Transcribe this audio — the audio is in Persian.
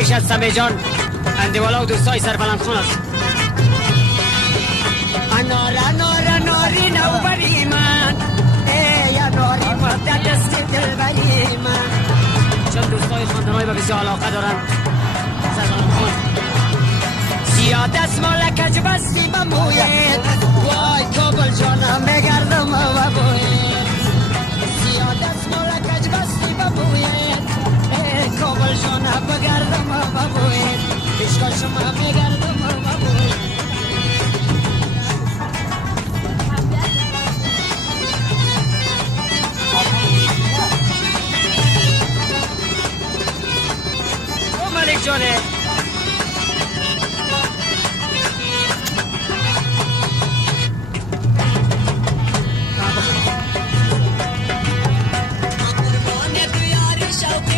دایش از سمه جان اندوالا و دوستای سربلند خون است. ناری نو بری من ای ناری مدت دست دل بری من. چون دوستای خواندنهای به بسیار علاقه دارن سربلند خون. زیاد است مالکج بستی به مویت وای کابل جانم بگردم و بویت. زیاد است مالکج بستی به مویت ای کابل جانم بگردم و بویت. عشق شما بگردم و بویت. او ملک جانه شوق